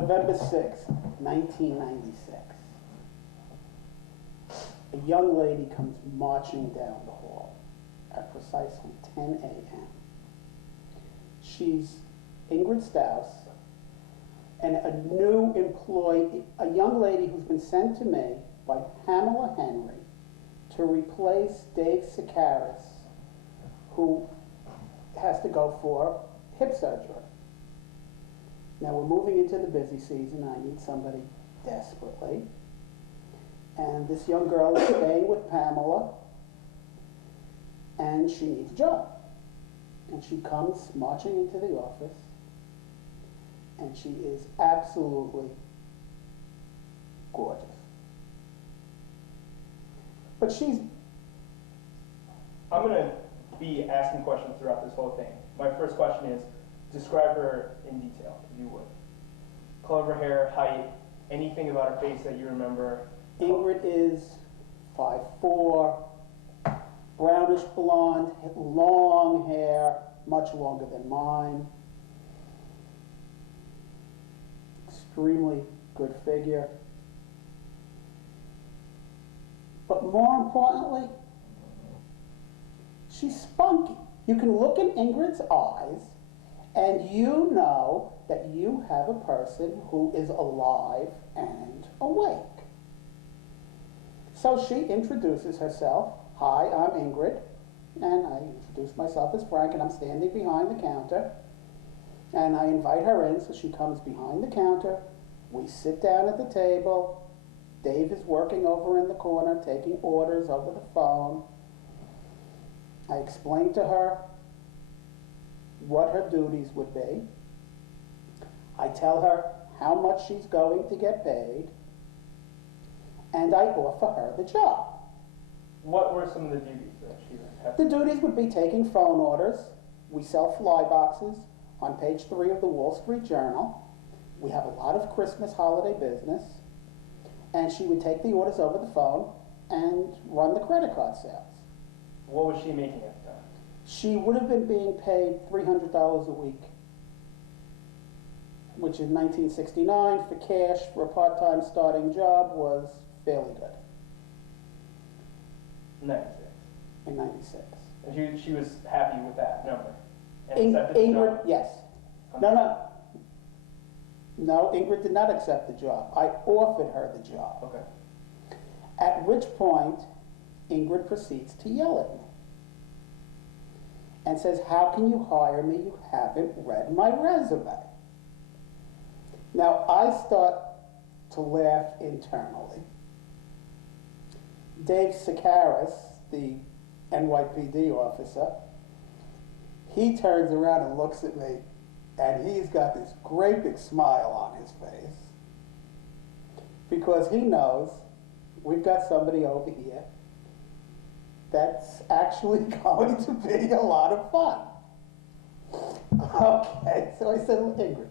November 6th, 1996. A young lady comes marching down the hall at precisely 10 a.m. She's Ingrid Staus, and a new employee, a young lady who's been sent to me by Pamela Henry to replace Dave Sakaris, who has to go for hip surgery. Now we're moving into the busy season. I need somebody desperately. And this young girl is staying with Pamela, and she needs a job. And she comes marching into the office, and she is absolutely gorgeous. But she's... I'm going to be asking questions throughout this whole thing. My first question is, describe her in detail, if you would. Color of her hair, height, anything about her face that you remember. Ingrid is 5'4", brownish blonde, long hair, much longer than mine. Extremely good figure. But more importantly, she's spunky. You can look in Ingrid's eyes and you know that you have a person who is alive and awake. So she introduces herself. Hi, I'm Ingrid. And I introduce myself as Frank, and I'm standing behind the counter. And I invite her in, so she comes behind the counter. We sit down at the table. Dave is working over in the corner, taking orders over the phone. I explain to her what her duties would be. I tell her how much she's going to get paid, and I offer her the job. What were some of the duties that she would have? The duties would be taking phone orders. We sell fly boxes on page 3 of the Wall Street Journal. We have a lot of Christmas holiday business, and she would take the orders over the phone and run the credit card sales. What was she making at the time? She would have been being paid $300 a week, which in 1969 for cash for a part-time starting job was fairly good. 96. In 96. And she was happy with that number? And accepted the Ingrid, job? yes. No, Ingrid did not accept the job. I offered her the job. Okay. At which point, Ingrid proceeds to yell at me and says, "How can you hire me? You haven't read my resume." Now, I start to laugh internally. Dave Sakaris, the NYPD officer, he turns around and looks at me, and he's got this great big smile on his face because he knows we've got somebody over here that's actually going to be a lot of fun. Okay, so I said, Ingrid,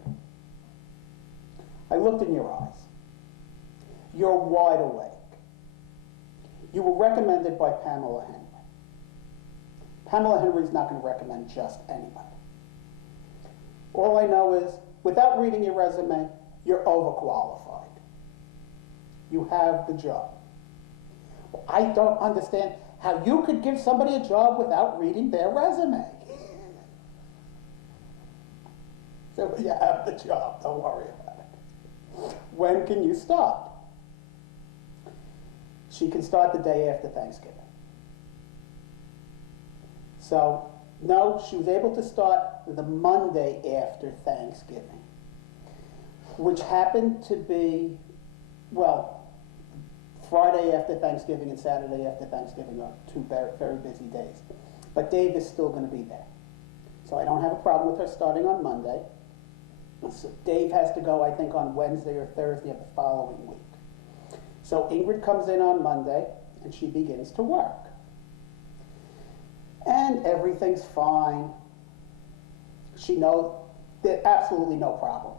I looked in your eyes. You're wide awake. You were recommended by Pamela Henry. Pamela Henry's not going to recommend just anybody. All I know is, without reading your resume, you're overqualified. You have the job. I don't understand how you could give somebody a job without reading their resume. So you have the job, don't worry about it. When can you start? She can start the day after Thanksgiving. So, no, she was able to start the Monday after Thanksgiving, which happened to be, well, Friday after Thanksgiving and Saturday after Thanksgiving are two very, very busy days. But Dave is still going to be there. So I don't have a problem with her starting on Monday. So Dave has to go, I think, on Wednesday or Thursday of the following week. So Ingrid comes in on Monday, and she begins to work. And everything's fine. She knows there's absolutely no problem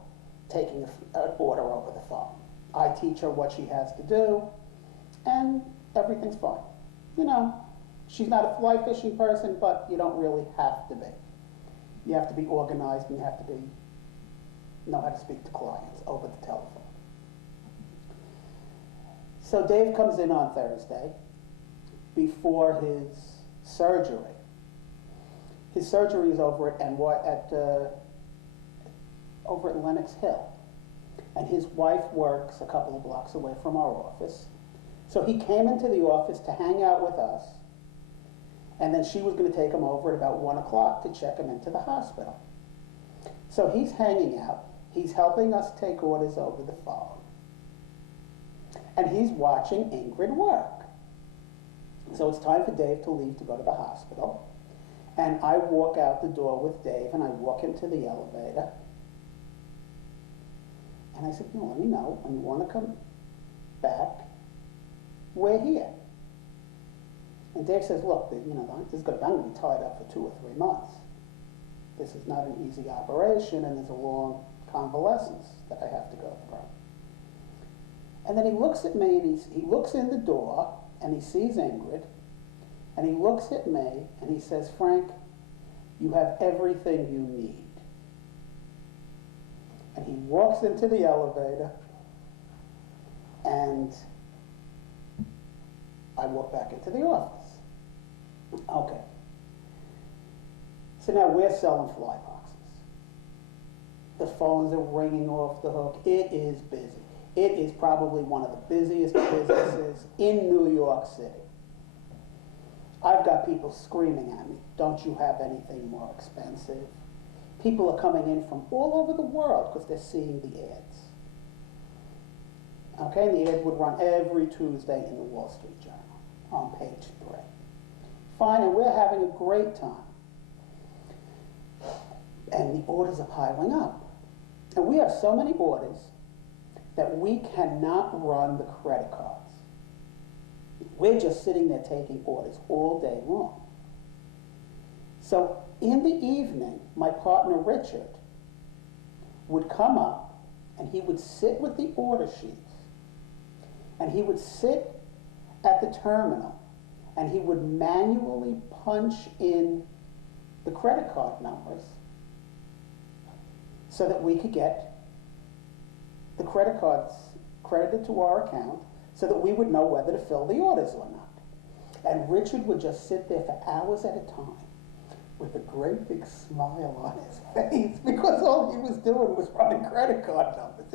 taking an order over the phone. I teach her what she has to do, and everything's fine. You know, she's not a fly fishing person, but you don't really have to be. You have to be organized, and you have to be know how to speak to clients over the telephone. So Dave comes in on Thursday before his surgery. His surgery is over at Lenox Hill, and his wife works a couple of blocks away from our office. So he came into the office to hang out with us, and then she was going to take him over at about 1 o'clock to check him into the hospital. So he's hanging out. He's helping us take orders over the phone. And he's watching Ingrid work. So it's time for Dave to leave to go to the hospital. And I walk out the door with Dave, and I walk him to the elevator. And I said, let me know when you want to come back. We're here. And Dave says, look, I'm going to be tied up for 2 or 3 months. This is not an easy operation, and there's a long convalescence that I have to go through. And then he looks at me, and he looks in the door, and he sees Ingrid, and he looks at me, and he says, Frank, you have everything you need. And he walks into the elevator, and I walk back into the office. Okay. So now we're selling fly boxes. The phones are ringing off the hook. It is busy. It is probably one of the busiest businesses in New York City. I've got people screaming at me, don't you have anything more expensive? People are coming in from all over the world because they're seeing the ads. Okay, and the ads would run every Tuesday in the Wall Street Journal on page 3. Fine, and we're having a great time. And the orders are piling up. And we have so many orders that we cannot run the credit cards. We're just sitting there taking orders all day long. So in the evening, my partner Richard would come up and he would sit with the order sheets, and he would sit at the terminal and he would manually punch in the credit card numbers so that we could get the credit cards credited to our account so that we would know whether to fill the orders or not. And Richard would just sit there for hours at a time with a great big smile on his face because all he was doing was running credit card numbers.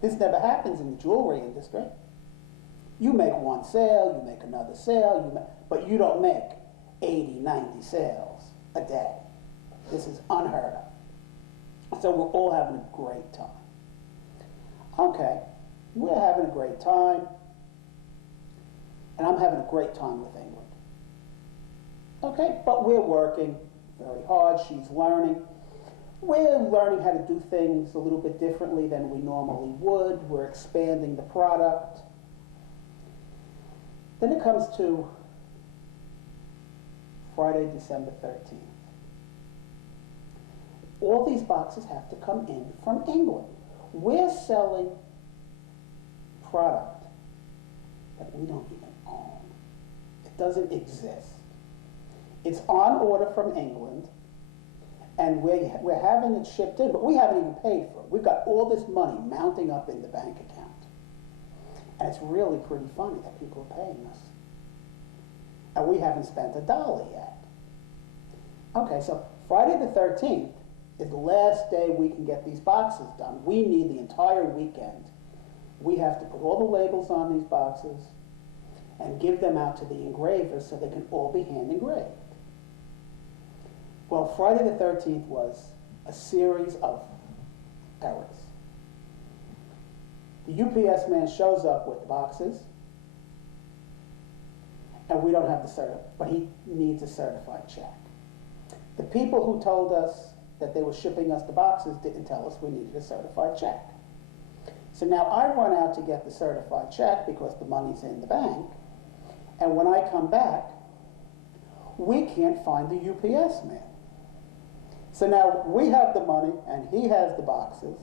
This never happens in the jewelry industry. You make one sale, you make another sale, but you don't make 80, 90 sales a day. This is unheard of. So we're all having a great time. Okay, we're having a great time, and I'm having a great time with Ingrid. Okay, but we're working very hard. She's learning. We're learning how to do things a little bit differently than we normally would. We're expanding the product. Then it comes to Friday, December 13th. All these boxes have to come in from England. We're selling product that we don't even own. It doesn't exist. It's on order from England, and we're having it shipped in, but we haven't even paid for it. We've got all this money mounting up in the bank account. And it's really pretty funny that people are paying us. And we haven't spent a dollar yet. Okay, so Friday the 13th is the last day we can get these boxes done. We need the entire weekend. We have to put all the labels on these boxes and give them out to the engravers so they can all be hand engraved. Well, Friday the 13th was a series of errors. The UPS man shows up with the boxes, and we don't have the certificate, but he needs a certified check. The people who told us that they were shipping us the boxes didn't tell us we needed a certified check. So now I run out to get the certified check because the money's in the bank, and when I come back, we can't find the UPS man. So now we have the money, and he has the boxes,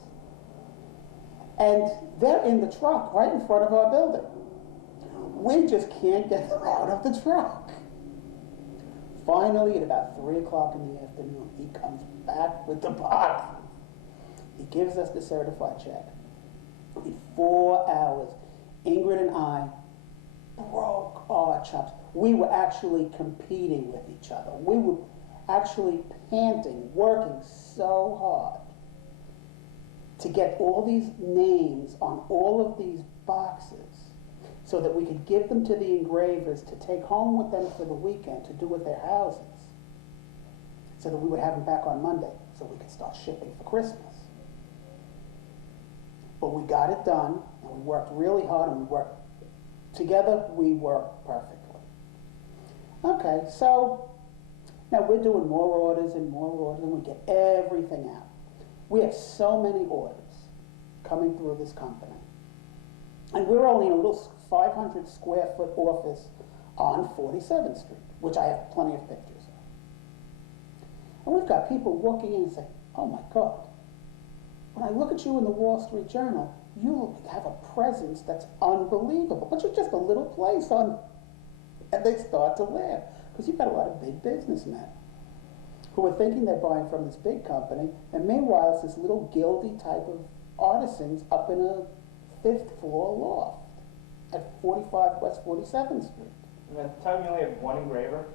and they're in the truck right in front of our building. We just can't get them out of the truck. Finally, at about 3 o'clock in the afternoon, he comes back with the box. He gives us the certified check. In 4 hours, Ingrid and I broke our chops. We were actually competing with each other. We were actually panting, working so hard to get all these names on all of these boxes so that we could give them to the engravers to take home with them for the weekend to do with their houses, so that we would have them back on Monday so we could start shipping for Christmas. But we got it done, and we worked really hard, and we worked together. We worked perfectly. Okay, so now we're doing more orders, and we get everything out. We have so many orders coming through this company. And we're only in a little 500 square foot office on 47th Street, which I have plenty of pictures of. And we've got people walking in and saying, oh my God, when I look at you in the Wall Street Journal, you have a presence that's unbelievable. But you're just a little place on, and they start to laugh, because you've got a lot of big businessmen who are thinking they're buying from this big company, and meanwhile it's this little guildy type of artisans up in a 5th floor loft at 45 West 47th Street. And at the time you only had one engraver?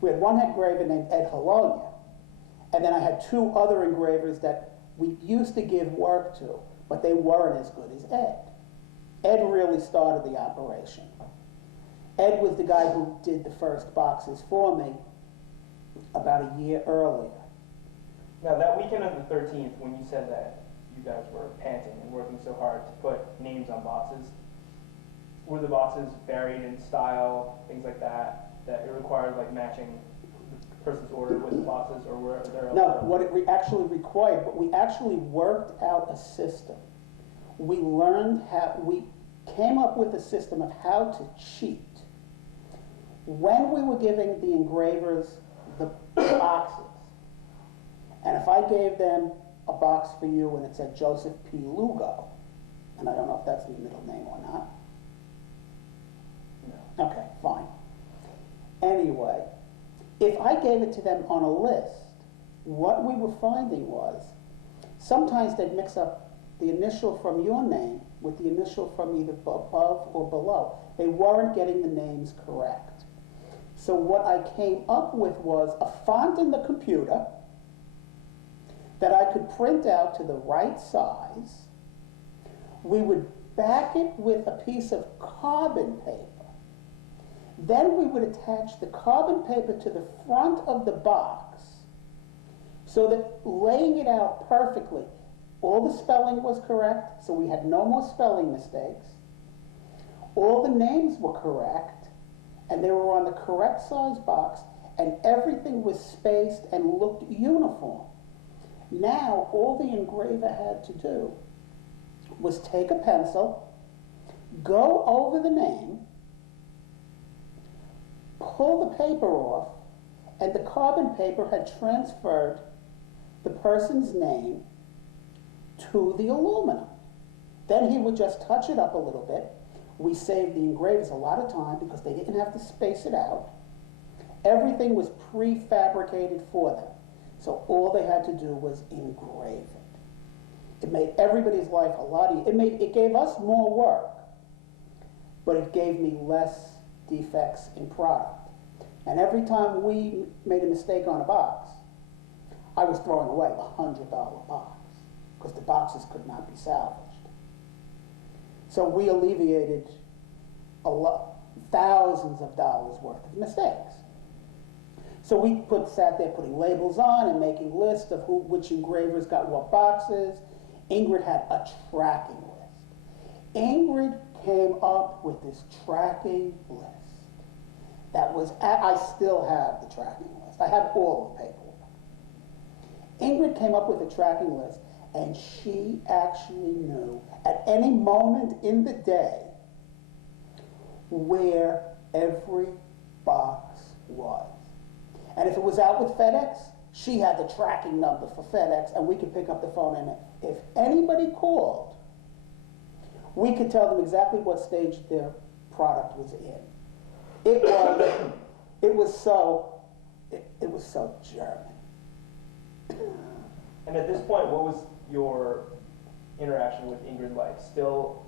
We had one engraver named Ed Holonia, and then I had 2 other engravers that we used to give work to, but they weren't as good as Ed. Ed really started the operation. Ed was the guy who did the first boxes for me about a year earlier. Now that weekend of the 13th, when you said that you guys were panting and working so hard to put names on boxes, were the boxes varied in style, things like that, that it required like matching the person's order with the boxes, or were there No, what it actually required, but we actually worked out a system. We learned how, we came up with a system of how to cheat. When we were giving the engravers the boxes, and if I gave them a box for you and it said Joseph P. Lugo, and I don't know if that's the middle name or not. No. Okay, fine. Anyway, if I gave it to them on a list, what we were finding was sometimes they'd mix up the initial from your name with the initial from either above or below. They weren't getting the names correct. So what I came up with was a font in the computer that I could print out to the right size. We would back it with a piece of carbon paper. Then we would attach the carbon paper to the front of the box so that laying it out perfectly, all the spelling was correct, so we had no more spelling mistakes. All the names were correct, and they were on the correct size box, and everything was spaced and looked uniform. Now, all the engraver had to do was take a pencil, go over the name, pull the paper off, and the carbon paper had transferred the person's name to the aluminum. Then he would just touch it up a little bit. We saved the engravers a lot of time because they didn't have to space it out. Everything was prefabricated for them. So all they had to do was engrave it. It made everybody's life a lot easier. It gave us more work, but it gave me less defects in product. And every time we made a mistake on a box, I was throwing away a $100 box because the boxes could not be salvaged. So we alleviated thousands of dollars worth of mistakes. So we sat there putting labels on and making lists of which engravers got what boxes. Ingrid had a tracking list. Ingrid came up with this tracking list. That was, I still have the tracking list. I have all the paperwork. Ingrid came up with a tracking list, and she actually knew at any moment in the day where every box was. And if it was out with FedEx, she had the tracking number for FedEx, and we could pick up the phone, and if anybody called, we could tell them exactly what stage their product was in. It was so German. And at this point, what was your interaction with Ingrid like? Still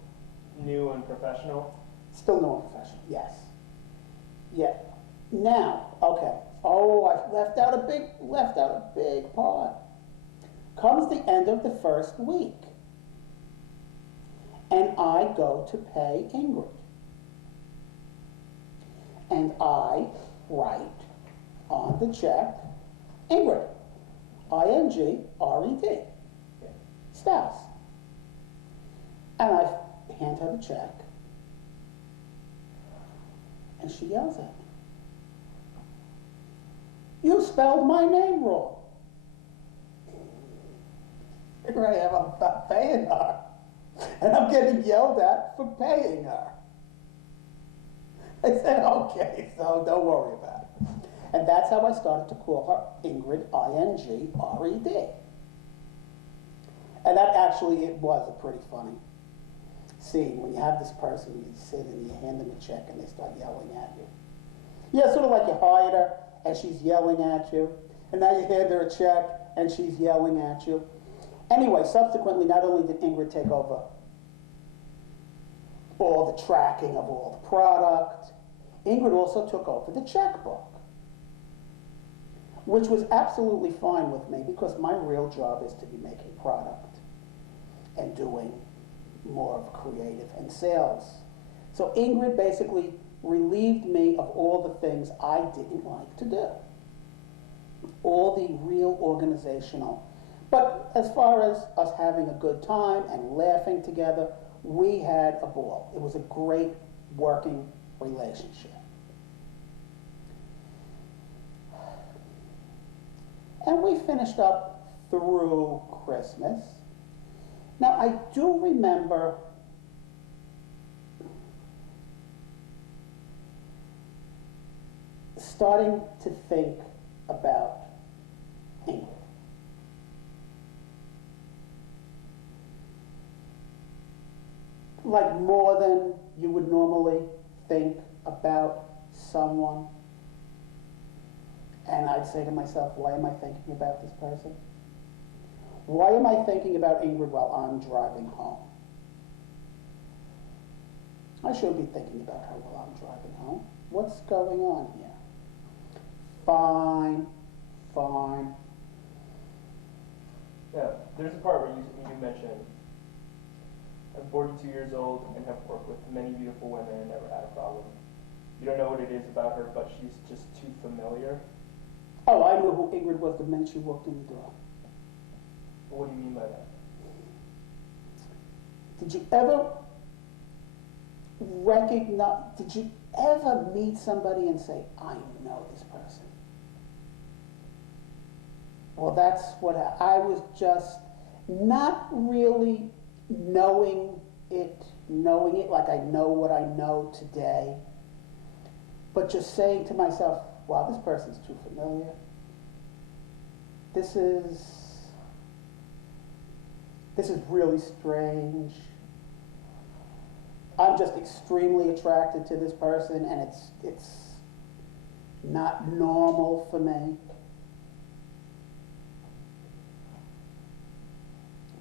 new and professional? Still no professional, yes. Yeah. Now, okay. Oh, I left out a big part. Comes the end of the first week, and I go to pay Ingrid. And I write on the check, Ingrid, Ingred, Staus. And I hand her the check, and she yells at me. You spelled my name wrong. Here I am, I'm not paying her. And I'm getting yelled at for paying her. I said, okay, so don't worry about it. And that's how I started to call her Ingrid, Ingred. And that actually, it was a pretty funny scene when you have this person, you sit and you hand them a check and they start yelling at you. Yeah, sort of like you hired her and she's yelling at you, and now you hand her a check and she's yelling at you. Anyway, subsequently, not only did Ingrid take over all the tracking of all the product, Ingrid also took over the checkbook, which was absolutely fine with me because my real job is to be making product and doing more of creative and sales. So Ingrid basically relieved me of all the things I didn't like to do, all the real organizational. But as far as us having a good time and laughing together, we had a ball. It was a great working relationship. And we finished up through Christmas. Now, I do remember starting to think about Ingrid. Like more than you would normally think about someone. And I'd say to myself, why am I thinking about this person? Why am I thinking about Ingrid while I'm driving home? I should be thinking about her while I'm driving home. What's going on here? Fine. Yeah, there's a part where you mentioned, I'm 42 years old and have worked with many beautiful women and never had a problem. You don't know what it is about her, but she's just too familiar. Oh, I knew who Ingrid was the minute she walked in the door. What do you mean by that? Did you ever meet somebody and say, I know this person? Well, that's what I was just not really knowing it like I know what I know today, but just saying to myself, wow, this person's too familiar. This is really strange. I'm just extremely attracted to this person, and it's not normal for me.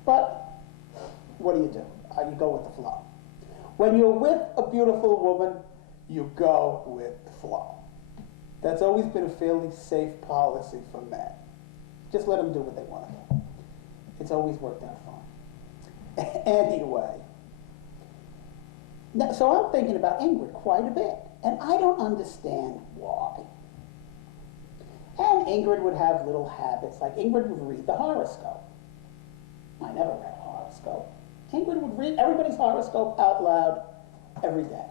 But what do? You go with the flow. When you're with a beautiful woman, you go with the flow. That's always been a fairly safe policy for men. Just let them do what they want to do. It's always worked out fine. Anyway, so I'm thinking about Ingrid quite a bit, and I don't understand why. And Ingrid would have little habits, like Ingrid would read the horoscope. I never read a horoscope. Ingrid would read everybody's horoscope out loud every day.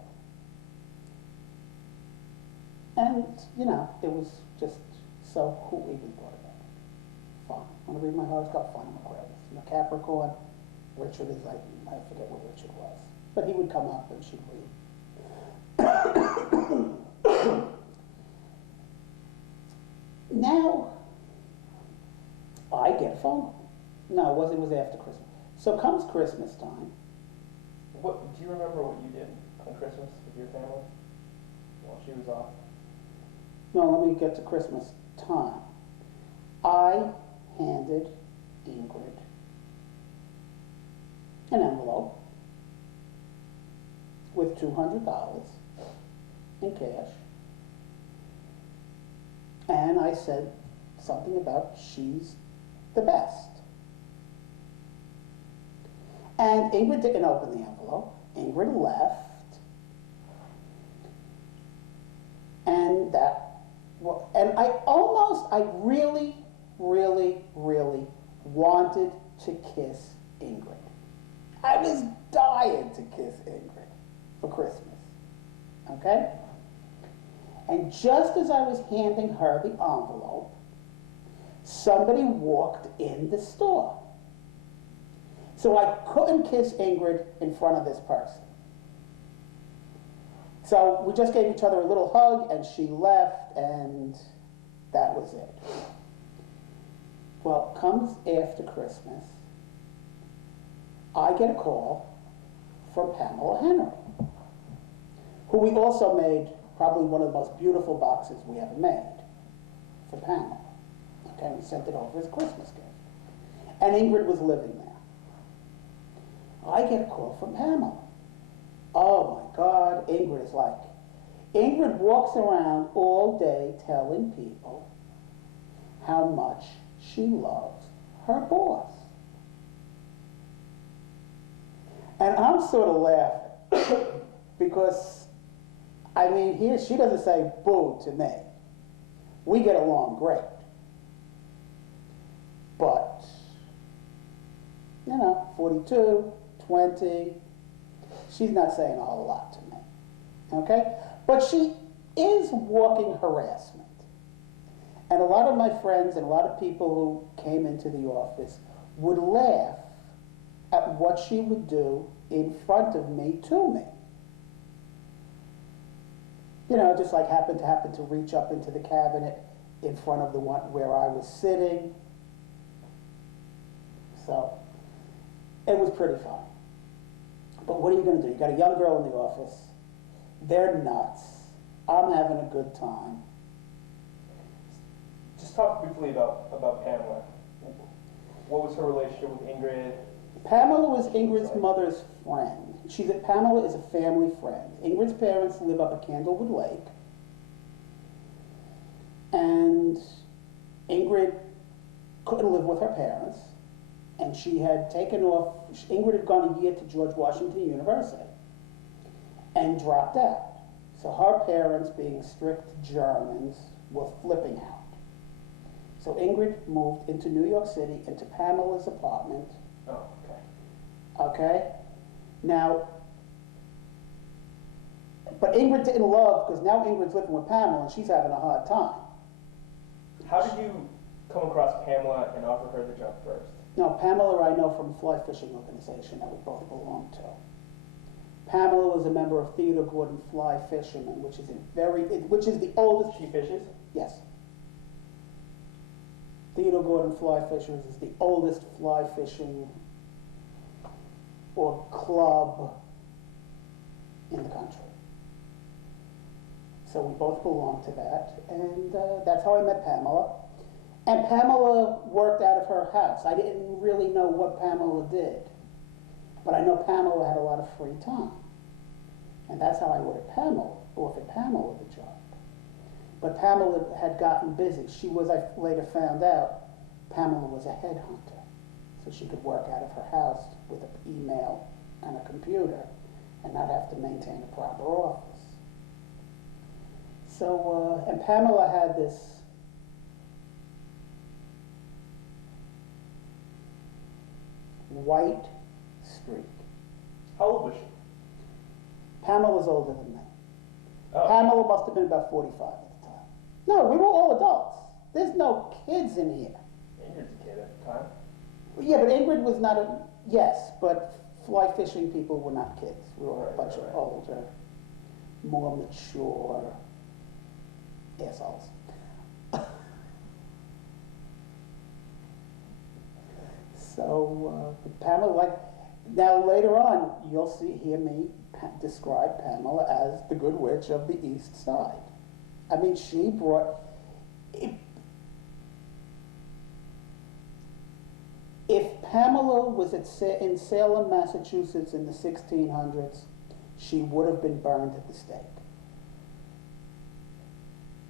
And, it was just so who even thought about it? Fine. Want to read my horoscope? Fine, I'm Aquarius. You're Capricorn. Richard is I forget what Richard was. But he would come up and she'd read. Now, I get a phone call. No, it was after Christmas. So comes Christmas time. What do you remember what you did on Christmas with your family while she was off? No, let me get to Christmas time. I handed Ingrid an envelope with $200 in cash, and I said something about she's the best. And Ingrid didn't open the envelope. Ingrid left. And I really, really, really wanted to kiss Ingrid. I was dying to kiss Ingrid for Christmas. Okay? And just as I was handing her the envelope, somebody walked in the store. So I couldn't kiss Ingrid in front of this person. So we just gave each other a little hug, and she left, and that was it. Well, comes after Christmas, I get a call from Pamela Henry, who we also made probably one of the most beautiful boxes we ever made for Pamela. Okay, we sent it over as a Christmas gift. And Ingrid was living there. I get a call from Pamela. Oh my God, Ingrid is like, Ingrid walks around all day telling people how much she loves her boss. And I'm sort of laughing because, I mean, here she doesn't say boo to me. We get along great. But, 42, 20, she's not saying a whole lot to me, okay? But she is walking harassment. And a lot of my friends and a lot of people who came into the office would laugh at what she would do in front of me to me. Just like happened to reach up into the cabinet in front of the one where I was sitting. So, it was pretty fun. But what are you going to do? You got a young girl in the office. They're nuts. I'm having a good time. Just talk briefly about Pamela. What was her relationship with Ingrid? Pamela was Ingrid's mother's friend. Pamela is a family friend. Ingrid's parents live up at Candlewood Lake. And Ingrid couldn't live with her parents. And she had taken off, Ingrid had gone a year to George Washington University and dropped out. So her parents, being strict Germans, were flipping out. So Ingrid moved into New York City, into Pamela's apartment. Oh, okay. Okay? Now, but Ingrid didn't love, because now Ingrid's living with Pamela and she's having a hard time. How did you come across Pamela and offer her the job first? No, Pamela I know from a fly fishing organization that we both belong to. Pamela was a member of Theodore Gordon Fly Fishermen, which is the oldest. She fishes? Yes. Theodore Gordon Fly Fishers is the oldest fly fishing or club in the country. So we both belong to that, and that's how I met Pamela. And Pamela worked out of her house. I didn't really know what Pamela did, but I know Pamela had a lot of free time. And that's how I offered Pamela the job. But Pamela had gotten busy. I later found out, Pamela was a headhunter. So she could work out of her house with an email and a computer and not have to maintain a proper office. So, and Pamela had this white streak. How old was she? Pamela's older than me. Oh. Pamela must have been about 45 at the time. No, we were all adults. There's no kids in here. Ingrid's a kid at the time. Yeah, but Ingrid was not yes, but fly fishing people were not kids. We were a bunch of older, more mature assholes. So, Pamela, now later on, you'll hear me describe Pamela as the good witch of the East Side. I mean, she brought, if Pamela was in Salem, Massachusetts in the 1600s, she would have been burned at the stake.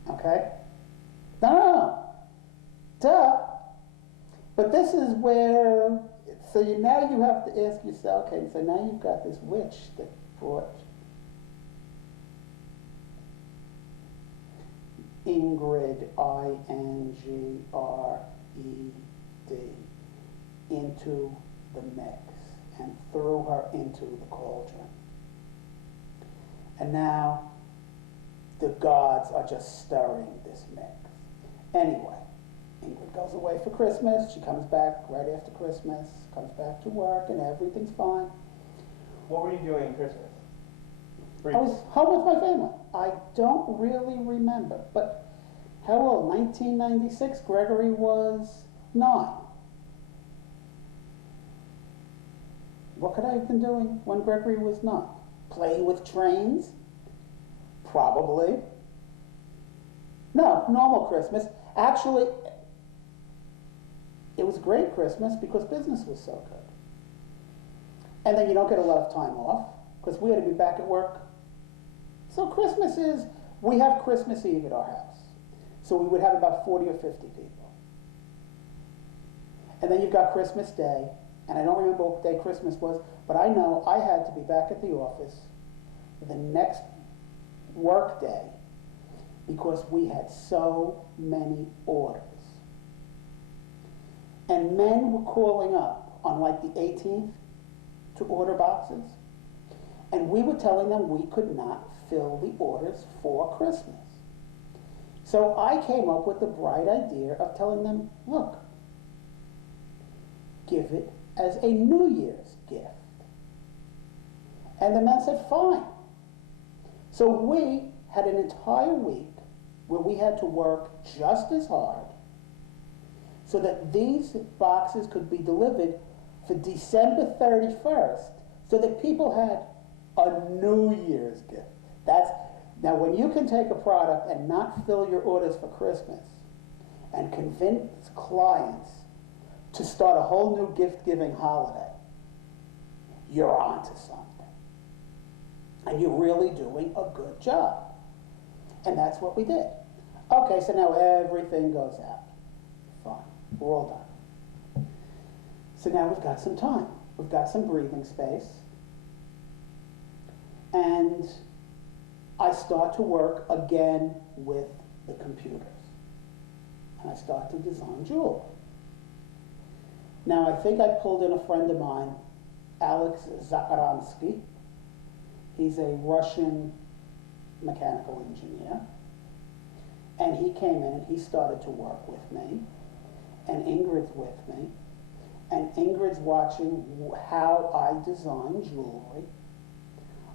Okay? No. Duh. But this is where, so now you have to ask yourself, okay, so now you've got this witch that brought Ingrid, I-N-G-R-E-D, into the mix and threw her into the cauldron. And now the gods are just stirring this mix. Anyway, Ingrid goes away for Christmas. She comes back right after Christmas, comes back to work, and everything's fine. What were you doing Christmas? I was home with my family. I don't really remember, but how old? 1996, Gregory was 9. What could I have been doing when Gregory was 9? Playing with trains? Probably. No, normal Christmas. Actually, it was a great Christmas because business was so good. And then you don't get a lot of time off because we had to be back at work. So Christmas is, we have Christmas Eve at our house. So we would have about 40 or 50 people. And then you've got Christmas Day, and I don't remember what day Christmas was, but I know I had to be back at the office the next work day because we had so many orders. And men were calling up on like the 18th to order boxes, and we were telling them we could not fill the orders for Christmas. So I came up with the bright idea of telling them, look, give it as a New Year's gift. And the men said, fine. So we had an entire week where we had to work just as hard so that these boxes could be delivered for December 31st so that people had a New Year's gift. Now when you can take a product and not fill your orders for Christmas and convince clients to start a whole new gift-giving holiday, you're onto something. And you're really doing a good job. And that's what we did. Okay, so now everything goes out. Fine, we're all done. So now we've got some time. We've got some breathing space. And I start to work again with the computers. And I start to design jewelry. Now I think I pulled in a friend of mine, Alex Zakaransky. He's a Russian mechanical engineer. And he came in and he started to work with me. And Ingrid's with me. And Ingrid's watching how I design jewelry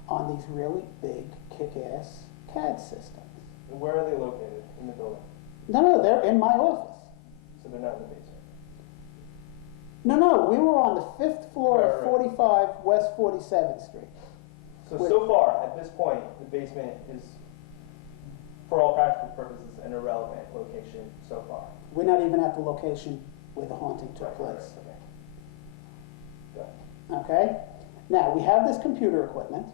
on these really big, kick-ass CAD systems. And where are they located in the building? No, they're in my office. So they're not in the basement? No, we were on the 5th floor Right, of 45 West 47th Street. So far, at this point, the basement is, for all practical purposes, an irrelevant location so far. We're not even at the location where the haunting took Right, place. okay. Got it. Okay? Now, we have this computer equipment,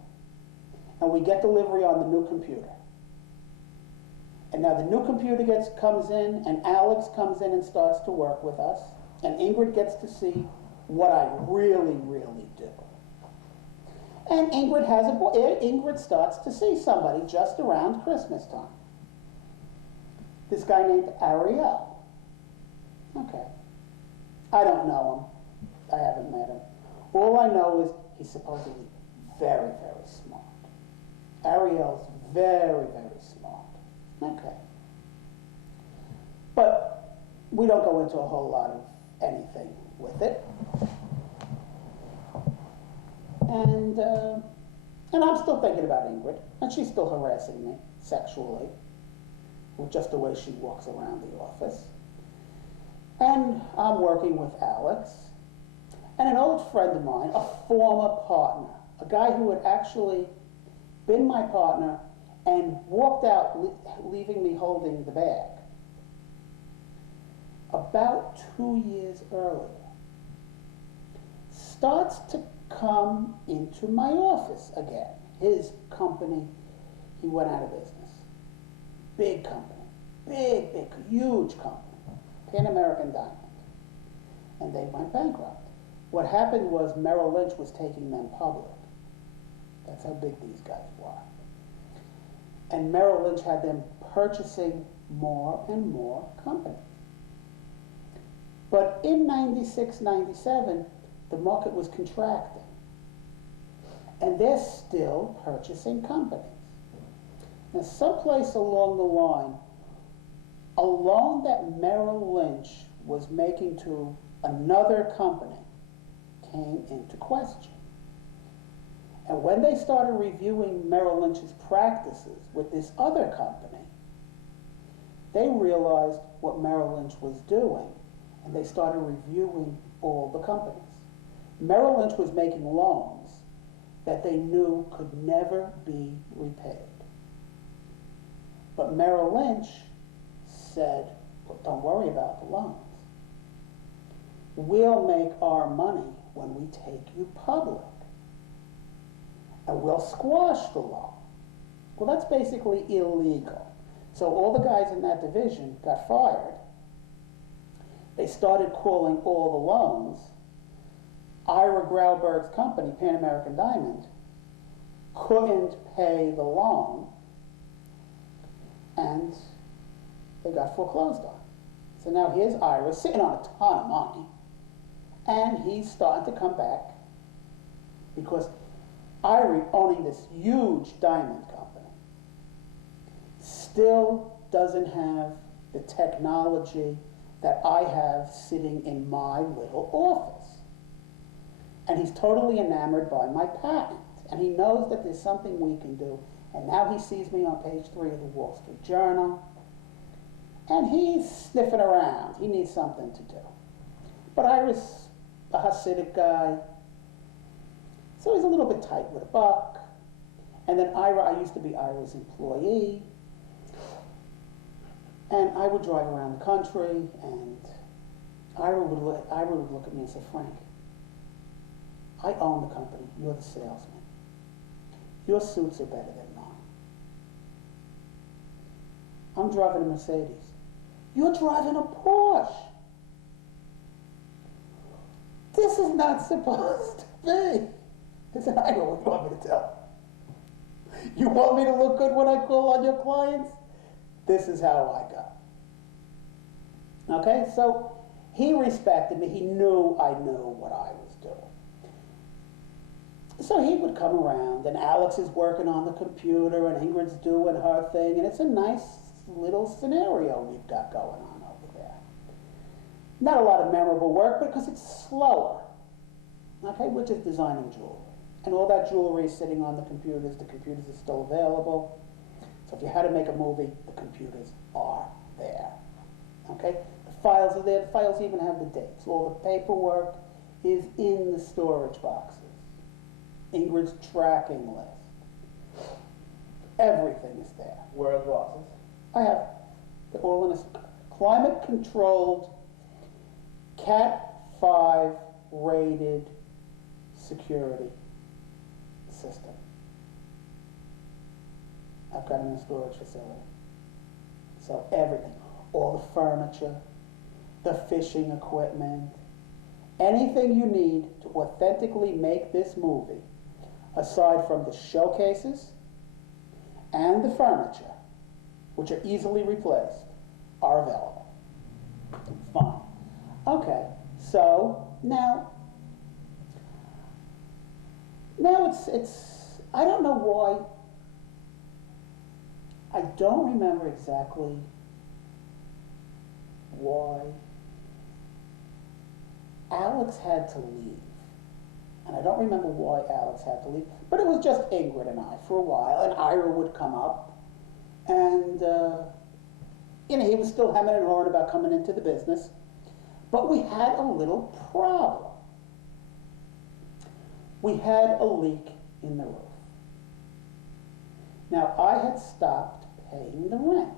and we get delivery on the new computer. And now the new computer comes in, and Alex comes in and starts to work with us, and Ingrid gets to see what I really, really do. And Ingrid starts to see somebody just around Christmas time. This guy named Ariel. Okay. I don't know him. I haven't met him. All I know is he's supposedly very, very smart. Ariel's very, very smart. Okay. But we don't go into a whole lot of anything with it. And I'm still thinking about Ingrid, and she's still harassing me sexually with just the way she walks around the office. And I'm working with Alex, and an old friend of mine, a former partner, a guy who had actually been my partner and walked out, leaving me holding the bag. About 2 years earlier, starts to come into my office again. His company, he went out of business. Big company, big, huge company, Pan American Diamond. And they went bankrupt. What happened was Merrill Lynch was taking them public. That's how big these guys were. And Merrill Lynch had them purchasing more and more companies. But in 96, 97, the market was contracting. And they're still purchasing companies. Now, someplace along the line, a loan that Merrill Lynch was making to another company came into question. And when they started reviewing Merrill Lynch's practices with this other company, they realized what Merrill Lynch was doing, and they started reviewing all the companies. Merrill Lynch was making loans that they knew could never be repaid. But Merrill Lynch said, well, don't worry about the loans. We'll make our money when we take you public. And we'll squash the loan. Well, that's basically illegal. So all the guys in that division got fired. They started calling all the loans. Ira Grauberg's company, Pan American Diamond, couldn't pay the loan, and they got foreclosed on. So now here's Ira sitting on a ton of money, and he's starting to come back because Ira, owning this huge diamond company, still doesn't have the technology that I have sitting in my little office. And he's totally enamored by my patent. And he knows that there's something we can do. And now he sees me on page 3 of the Wall Street Journal. And he's sniffing around. He needs something to do. But Ira's a Hasidic guy. So he's a little bit tight with a buck. And then I used to be Ira's employee. And I would drive around the country, and Ira would look at me and say, Frank, I own the company. You're the salesman. Your suits are better than mine. I'm driving a Mercedes. You're driving a Porsche. This is not supposed to be. He said, I know what you want me to tell. You want me to look good when I call on your clients? This is how I go. Okay, so he respected me. He knew I knew what I was doing. So he would come around, and Alex is working on the computer, and Ingrid's doing her thing, and it's a nice little scenario we've got going on over there. Not a lot of memorable work because it's slower. Okay, we're just designing jewelry. And all that jewelry is sitting on the computers are still available. So if you had to make a movie, the computers are there. Okay? The files are there. The files even have the dates. All the paperwork is in the storage boxes. Ingrid's tracking list. Everything is there. Where are the boxes? I have. They're all in a climate-controlled, Cat 5 rated security system. I've got it in a storage facility. So everything, all the furniture, the fishing equipment, anything you need to authentically make this movie, aside from the showcases and the furniture, which are easily replaced, are available. Fine. Okay, so now it's, I don't know why, I don't remember exactly why Alex had to leave. And I don't remember why Alex had to leave, but it was just Ingrid and I for a while, and Ira would come up, and he was still hemming and hawing about coming into the business, but we had a little problem. We had a leak in the roof. Now, I had stopped paying the rent,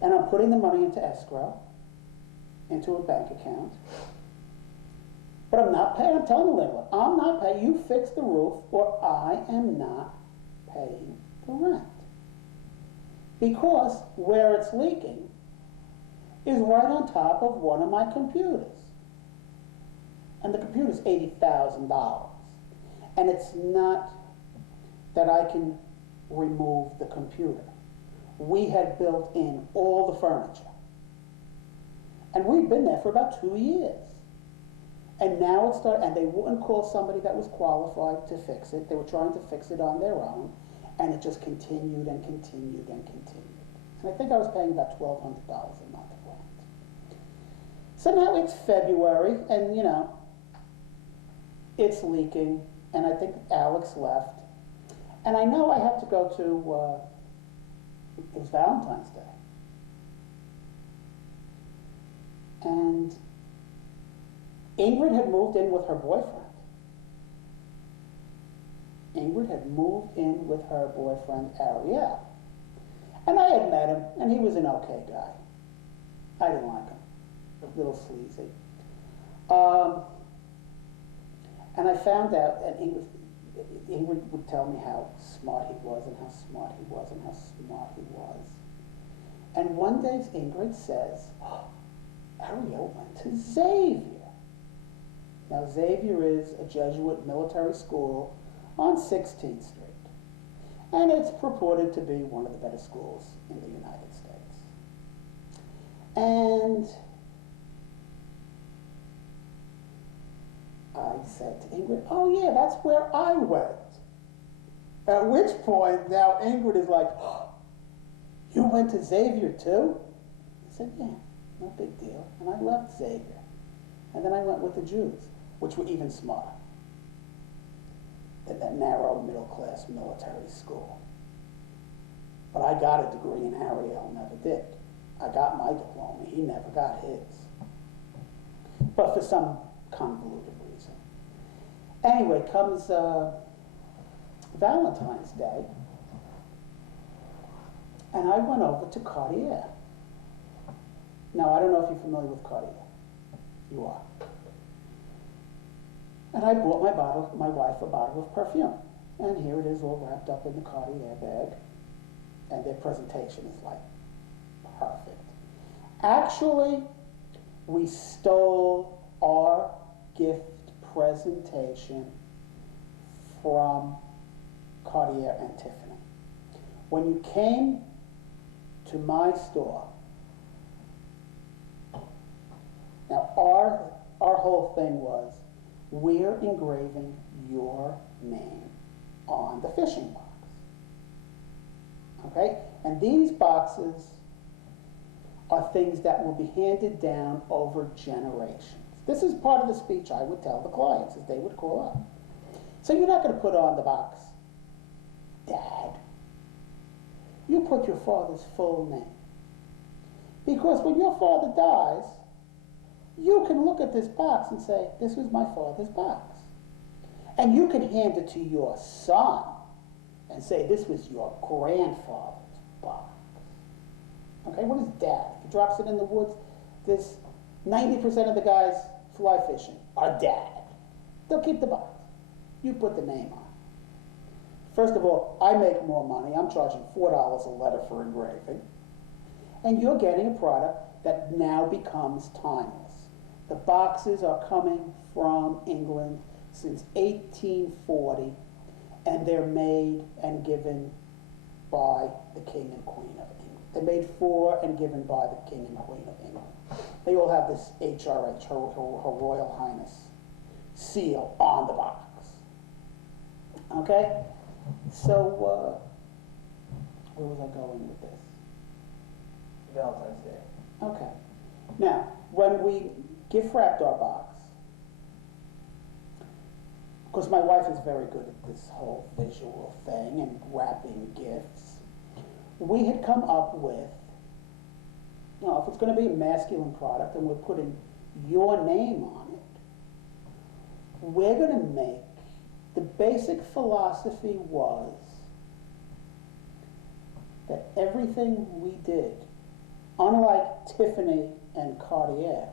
and I'm putting the money into escrow, into a bank account, But I'm not paying, I'm telling the landlord, I'm not paying, you fix the roof or I am not paying the rent. Because where it's leaking is right on top of one of my computers. And the computer's $80,000. And it's not that I can remove the computer. We had built in all the furniture. And we'd been there for about 2 years. And now it started, and they wouldn't call somebody that was qualified to fix it. They were trying to fix it on their own, and it just continued and continued and continued. And I think I was paying about $1,200 a month rent. So now it's February, and you know, it's leaking, and I think Alex left. And I know I had to go to, it was Valentine's Day. And Ingrid had moved in with her boyfriend. Ingrid had moved in with her boyfriend, Ariel. And I had met him, and he was an okay guy. I didn't like him. A little sleazy. And I found out, and Ingrid would tell me how smart he was, and how smart he was, and how smart he was. And one day Ingrid says, oh, Ariel went to Xavier. Now Xavier is a Jesuit military school on 16th Street. And it's purported to be one of the better schools in the United States. And I said to Ingrid, oh yeah, that's where I went. At which point, now Ingrid is like, oh, you went to Xavier too? I said, yeah, no big deal. And I left Xavier. And then I went with the Jews, which were even smarter than that narrow middle-class military school. But I got a degree and Ariel never did. I got my diploma, he never got his. But for some convoluted reason. Anyway, comes Valentine's Day, and I went over to Cartier. Now, I don't know if you're familiar with Cartier. You are. And I bought my wife a bottle of perfume. And here it is all wrapped up in the Cartier bag. And their presentation is like perfect. Actually, we stole our gift presentation from Cartier and Tiffany. When you came to my store, now our whole thing was, we're engraving your name on the fishing box. Okay? And these boxes are things that will be handed down over generations. This is part of the speech I would tell the clients as they would call up. So you're not going to put on the box, Dad. You put your father's full name. Because when your father dies, you can look at this box and say, this was my father's box. And you can hand it to your son and say, this was your grandfather's box. Okay, what is Dad? If he drops it in the woods, this 90% of the guys fly fishing are Dad. They'll keep the box. You put the name on. First of all, I make more money. I'm charging $4 a letter for engraving. And you're getting a product that now becomes timeless. The boxes are coming from England since 1840, and they're made and given by the King and Queen of England. They're made for and given by the King and Queen of England. They all have this HRH, Her Royal Highness seal on the box. Okay? So, where was I going with this? Valentine's Day. Okay. Now, when we gift wrapped our box, because my wife is very good at this whole visual thing and wrapping gifts, we had come up with, you know, if it's going to be a masculine product and we're putting your name on it, we're going to make, the basic philosophy was that everything we did, unlike Tiffany and Cartier,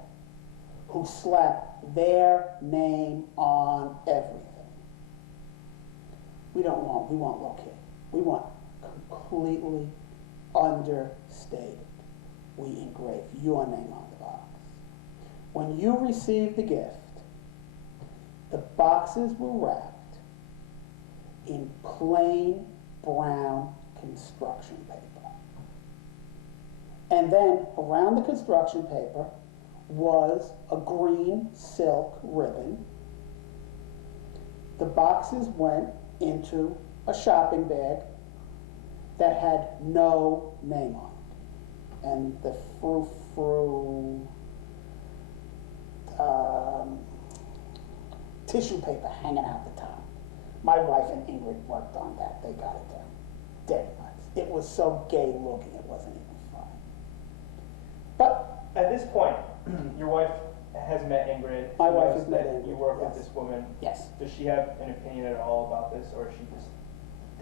who slap their name on everything. We want low-key. We want completely understated. We engrave your name on the box. When you receive the gift, the boxes were wrapped in plain brown construction paper. And then around the construction paper was a green silk ribbon. The boxes went into a shopping bag that had no name on it. And the frou-frou tissue paper hanging out the top. My wife and Ingrid worked on that. They got it down. Dead nuts. It was so gay looking, it wasn't even fun. But At this point, your wife has met Ingrid. My She wife knows has met that Ingrid, You work yes. with this woman. yes. Does she have an opinion at all about this, or she just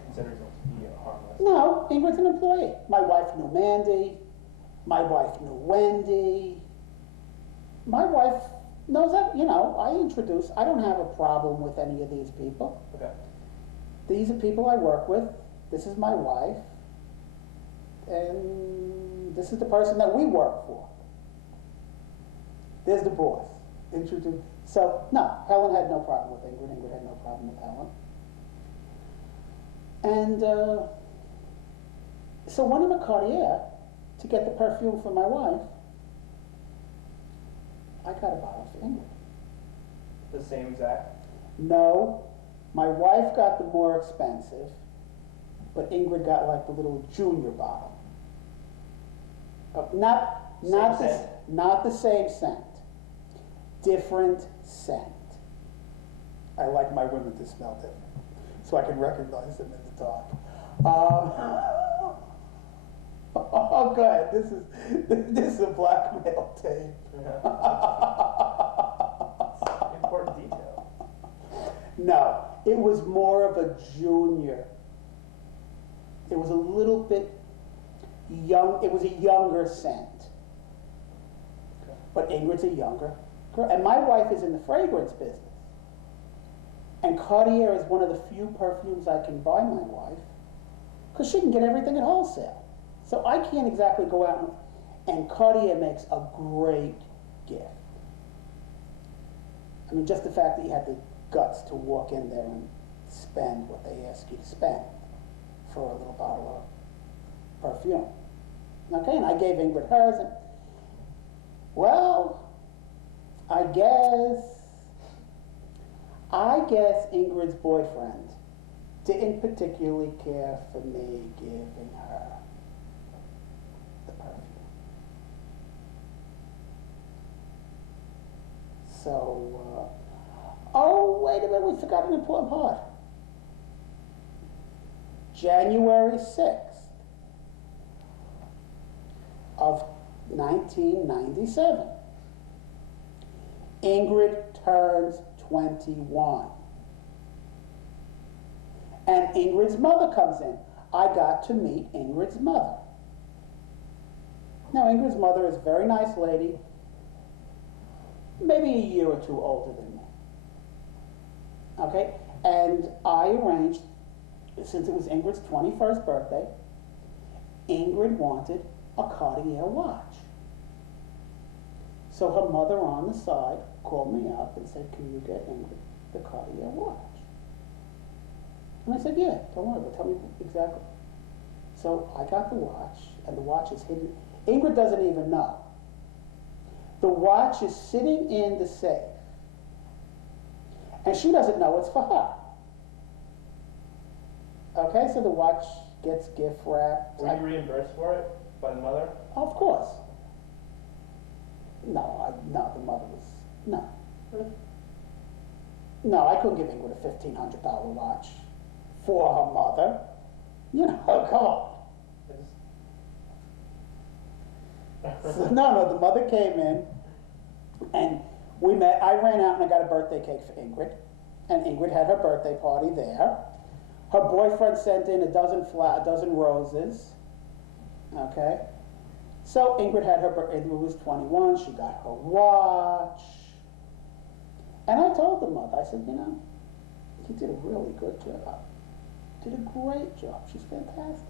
considers it to be harmless? No, Ingrid's an employee. My wife knew Mandy. My wife knew Wendy. My wife knows that, I don't have a problem with any of these people. Okay. These are people I work with. This is my wife. And this is the person that we work for. There's the boss. Introduce. So, no, Helen had no problem with Ingrid. Ingrid had no problem with Helen. And so one in a Cartier, to get the perfume for my wife, I got a bottle for Ingrid. The same exact? No, my wife got the more expensive, but Ingrid got like the little junior bottle. Not the same scent. Different scent. I like my women to smell different, so I can recognize them in the dark. Oh, good. This is a blackmail tape. Important detail. No, it was more of a junior. It was a little bit young. It was a younger scent. Okay. But Ingrid's a younger girl. And my wife is in the fragrance business. And Cartier is one of the few perfumes I can buy my wife, because she can get everything at wholesale. So I can't exactly go out and Cartier makes a great gift. I mean, just the fact that you had the guts to walk in there and spend what they ask you to spend for a little bottle of perfume. Okay, and I gave Ingrid hers, and, well, I guess Ingrid's boyfriend didn't particularly care for me giving her the perfume. So, oh, wait a minute, we forgot an important part. January 6th of 1997, Ingrid turns 21. And Ingrid's mother comes in. I got to meet Ingrid's mother. Now, Ingrid's mother is a very nice lady, maybe a year or two older than me. Okay? And I arranged, since it was Ingrid's 21st birthday, Ingrid wanted a Cartier watch. So her mother on the side called me up and said, "Can you get Ingrid the Cartier watch?" And I said, "Yeah, don't worry, but tell me exactly." So I got the watch, and the watch is hidden. Ingrid doesn't even know. The watch is sitting in the safe, and she doesn't know it's for her. Okay, so the watch gets gift wrapped. Were you reimbursed for it by the mother? Of course. No, the mother was, no. No, I couldn't give Ingrid a $1,500 watch for her mother. You know, come on. So, no, the mother came in, and we met. I ran out and I got a birthday cake for Ingrid, and Ingrid had her birthday party there. Her boyfriend sent in a dozen roses. Okay, so Ingrid had her birthday. Ingrid was 21. She got her watch. And I told the mother, I said, you know, you did a really good job. Did a great job. She's fantastic.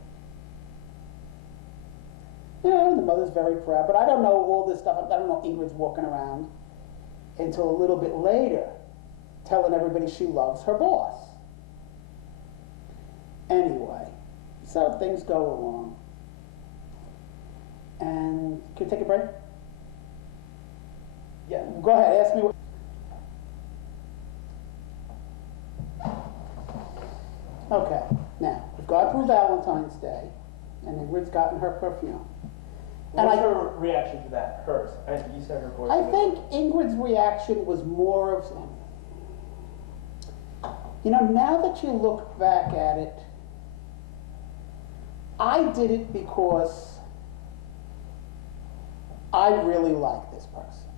You know, and the mother's very proud, but I don't know all this stuff. I don't know Ingrid's walking around until a little bit later telling everybody she loves her boss. Anyway, so things go along. And can we take a break? Yeah. Go ahead, ask me what. Okay, now, we've gone through Valentine's Day, and Ingrid's gotten her perfume. What And was her reaction to that? Hers. You said her boyfriend. I think Ingrid's reaction was more of, you know, now that you look back at it, I did it because I really like this person.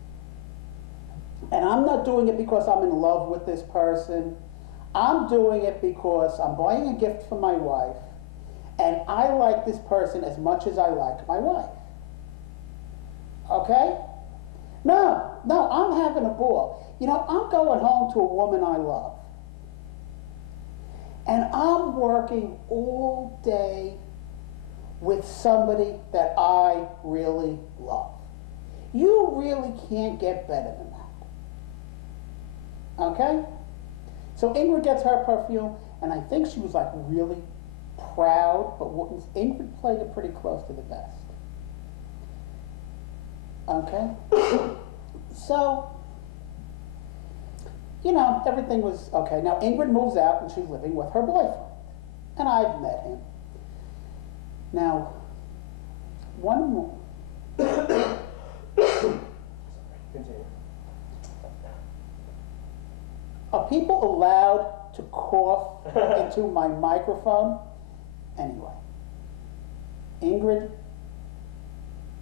And I'm not doing it because I'm in love with this person. I'm doing it because I'm buying a gift for my wife, and I like this person as much as I like my wife. Okay? No, I'm having a ball. You know, I'm going home to a woman I love. And I'm working all day with somebody that I really love. You really can't get better than that. Okay? So Ingrid gets her perfume, and I think she was like really proud, but Ingrid played it pretty close to the vest. Okay? So, you know, everything was okay. Now Ingrid moves out and she's living with her boyfriend. And I've met him. Now, one more. Continue. Are people allowed to cough into my microphone? Anyway, Ingrid,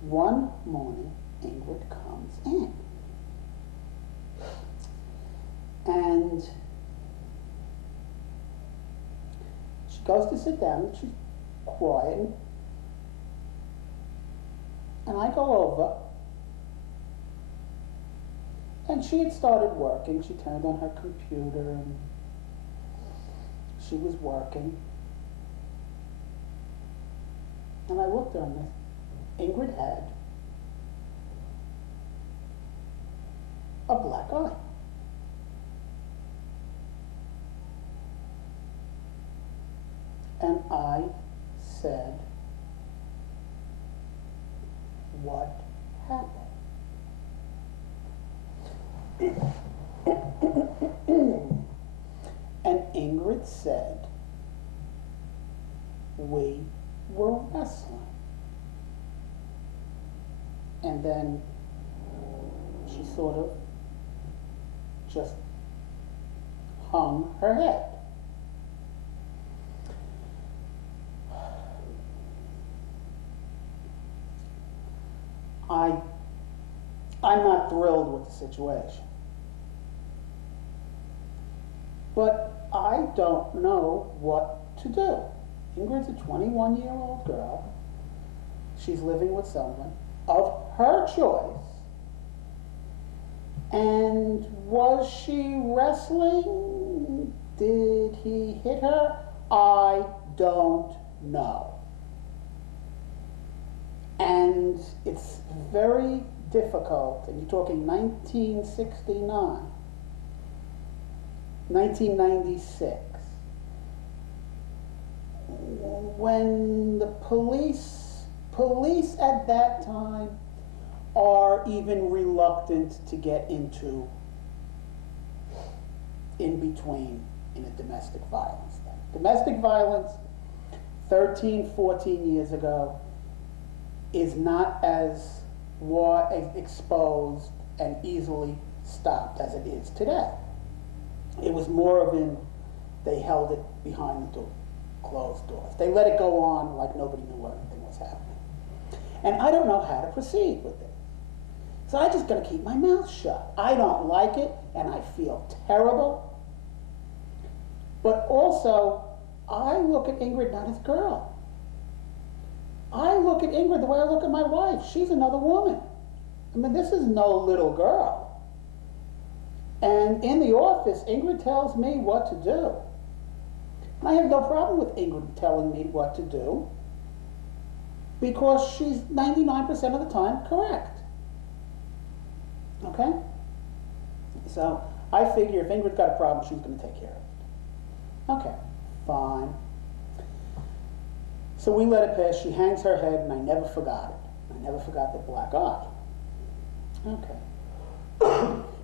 one morning, Ingrid comes in. And she goes to sit down and she's quiet. And I go over. And she had started working. She turned on her computer and she was working. And I looked at her and Ingrid had a black eye. And I said, what happened? And Ingrid said, we were wrestling. And then she sort of just hung her head. I'm not thrilled with the situation. But I don't know what to do. Ingrid's a 21-year-old girl. She's living with someone of her choice. And was she wrestling? Did he hit her? I don't know. And it's very difficult, and you're talking 1969, 1996, when the police at that time are even reluctant to get in between in a domestic violence thing. Domestic violence 13, 14 years ago is not as exposed and easily stopped as it is today. It was more of they held it behind the door, closed doors. They let it go on like nobody knew anything was happening. And I don't know how to proceed with it. So I just gotta keep my mouth shut. I don't like it, and I feel terrible. But also, I look at Ingrid not as a girl. I look at Ingrid the way I look at my wife. She's another woman. I mean, this is no little girl. And in the office, Ingrid tells me what to do. And I have no problem with Ingrid telling me what to do because she's 99% of the time correct. Okay? So I figure if Ingrid's got a problem, she's going to take care of it. Okay, fine. So we let it pass. She hangs her head, and I never forgot it. I never forgot the black eye. Okay.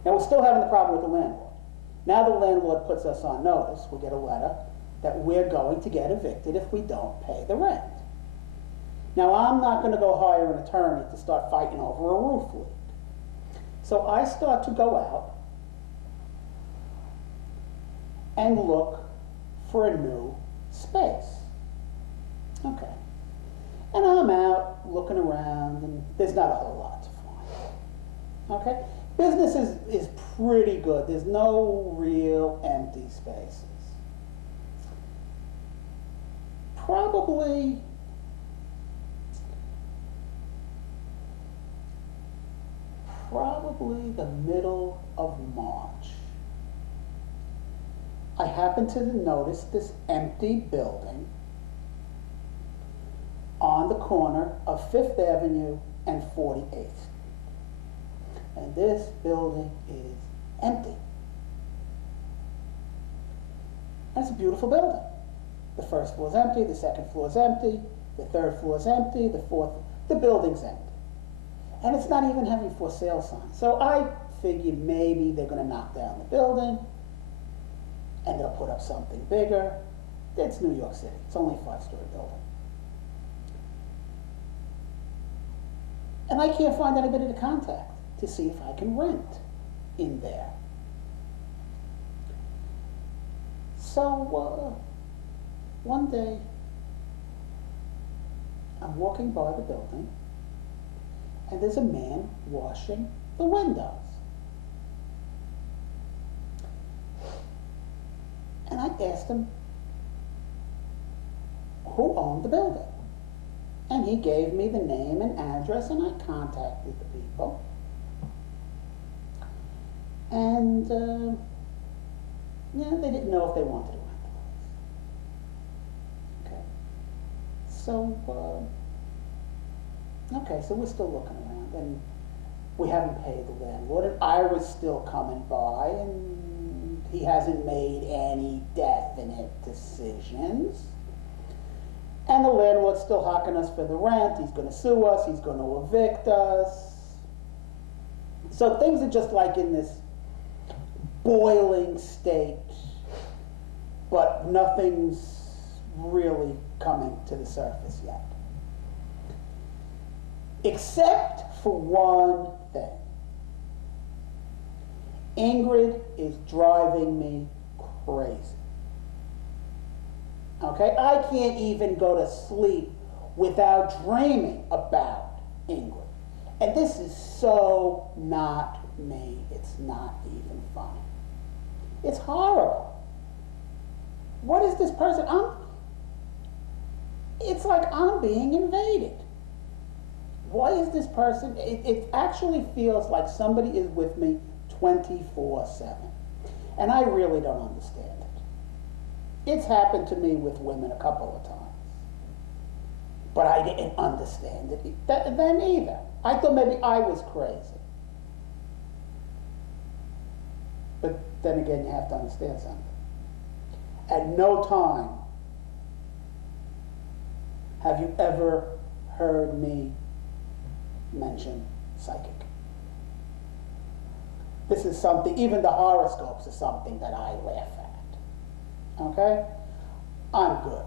Now we're still having the problem with the landlord. Now the landlord puts us on notice. We get a letter that we're going to get evicted if we don't pay the rent. Now I'm not going to go hire an attorney to start fighting over a roof leak. So I start to go out and look for a new space. Okay. And I'm out looking around, and there's not a whole lot to find. Okay? Business is pretty good. There's no real empty spaces. Probably the middle of March. I happened to notice this empty building on the corner of 5th Avenue and 48th. And this building is empty. And it's a beautiful building. The first floor is empty, the second floor is empty, the third floor is empty, the fourth, the building's empty. And it's not even having for sale signs. So I figured maybe they're going to knock down the building and they'll put up something bigger. It's New York City. It's only a 5-story building. And I can't find anybody to contact to see if I can rent in there. So one day, I'm walking by the building, and there's a man washing the windows. And I asked him who owned the building. And he gave me the name and address, and I contacted the people. And, yeah, they didn't know if they wanted to rent the place. Okay. So, okay, so we're still looking around, and we haven't paid the landlord, and Ira's still coming by, and he hasn't made any definite decisions. And the landlord's still hawking us for the rent. He's going to sue us. He's going to evict us. So things are just like in this boiling state, but nothing's really coming to the surface yet. Except for one thing. Ingrid is driving me crazy. Okay, I can't even go to sleep without dreaming about Ingrid. And this is so not me. It's not even funny. It's horrible. What is this person? It's like I'm being invaded. Why is this person? It actually feels like somebody is with me 24/7. And I really don't understand it. It's happened to me with women a couple of times. But I didn't understand it then either. I thought maybe I was crazy. But then again, you have to understand something. At no time have you ever heard me mention psychic. This is something, even the horoscopes is something that I laugh at. Okay? I'm good.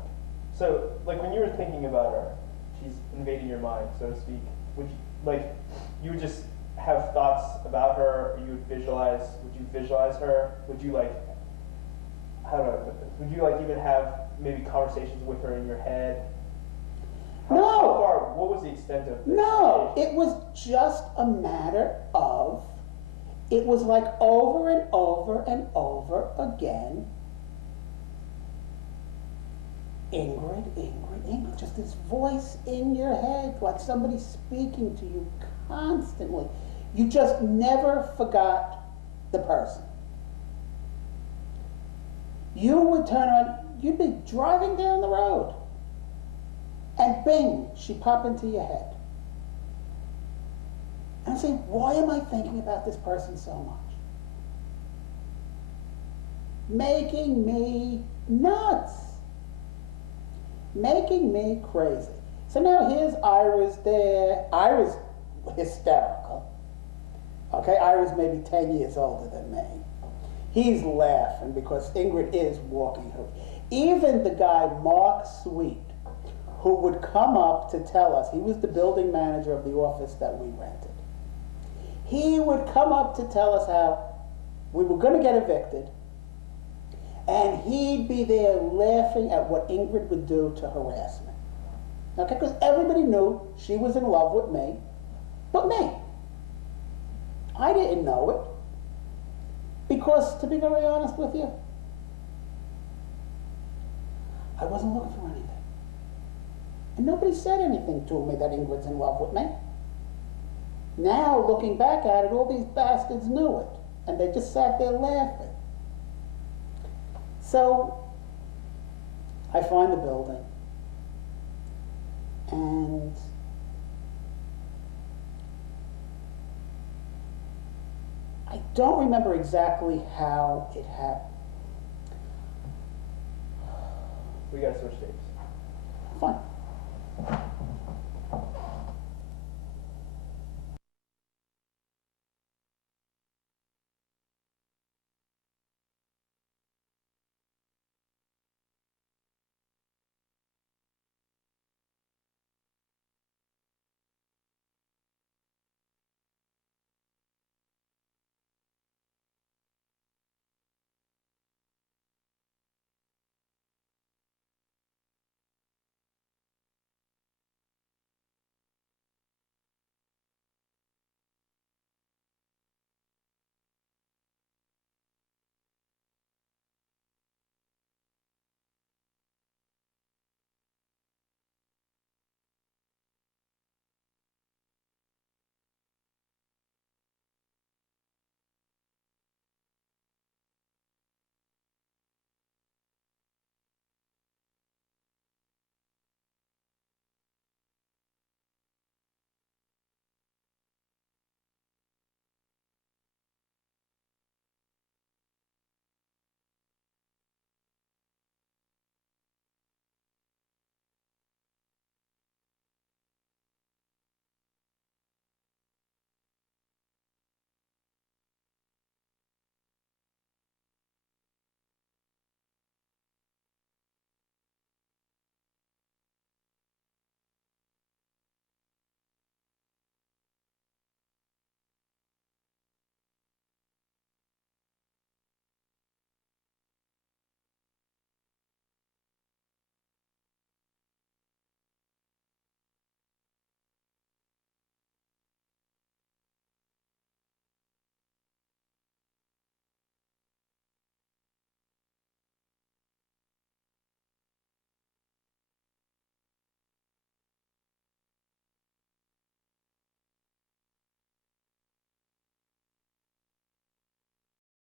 So, like, when you were thinking about her, she's invading your mind, so to speak, would you, like, you would just have thoughts about her, or would you visualize her? Would you, like, how do I put this? Would you, like, even have maybe conversations with her in your head? No. How far, what was the extent of this? No, it was just a matter of, it was like over and over and over again, Ingrid, Ingrid, Ingrid, just this voice in your head, like somebody speaking to you constantly. You just never forgot the person. you would turn around, you'd be driving down the road, and bing, she'd pop into your head. And I say, why am I thinking about this person so much? Making me nuts. Making me crazy. So now here's Iris there. Iris, hysterical. Okay, Iris may be 10 years older than me. He's laughing because Ingrid is walking her. Even the guy, Mark Sweet, who would come up to tell us, he was the building manager of the office that we rented. He would come up to tell us how we were going to get evicted, and he'd be there laughing at what Ingrid would do to harass me. Okay, because everybody knew she was in love with me, but me. I didn't know it. Because, to be very honest with you, I wasn't looking for anything. And nobody said anything to me that Ingrid's in love with me. Now, looking back at it, all these bastards knew it. And they just sat there laughing. So, I find the building. And I don't remember exactly how it happened. We gotta switch tapes.